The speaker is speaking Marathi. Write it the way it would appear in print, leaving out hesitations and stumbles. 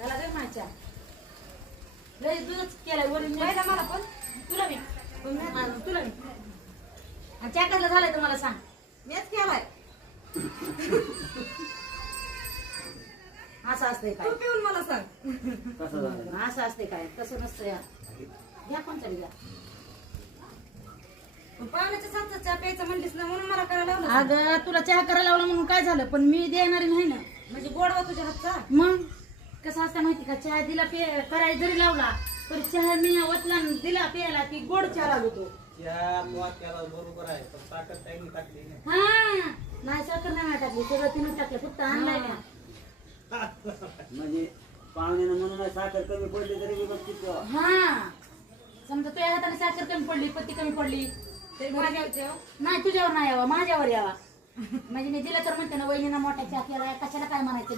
झाला रे माझ्या लय दूधच केलाय वरील पहिला मला पण तुला मी तुला मी आणि चहा कसला झालाय तर मला सांग मीच केलाय. असं असतंय काय तू पिऊन मला सांग. कसं झालं असं असतंय काय तसं नसतं या घ्या कोणता घ्या पाहुण्याच्या साथ चहा प्यायचं म्हणलीस ना म्हणून मला करायला लावलं. अगं तुला चहा करायला लावला म्हणून काय झालं पण मी देणारी नाही ना म्हणजे गोडवा तुझ्या हातचा. मग कसं असतं माहिती का चहा दिला करायला जरी लावला तरी चहा मी वतला आणि दिला प्यायला ती गोड चहा लागतो. बरोबर आहे पण साखर काही टाकली नाही. हा नाही साखर नाही टाकली सगळं तिनं टाकलं फक्त आणलाय ना म्हणजे पाहुण्यानं म्हणून साखर कमी पडली तरी व्यवस्थित ठेवा. हा समजा तुझ्या हाताने साखर कमी पडली पत्ती कमी पडली ते माझ्या नाही तुझ्यावर नाही यावा माझ्यावर यावा म्हणजे मी दिलं तर म्हणते ना वहिनीनं मोठ्या चहा केला कशाला काय म्हणायचं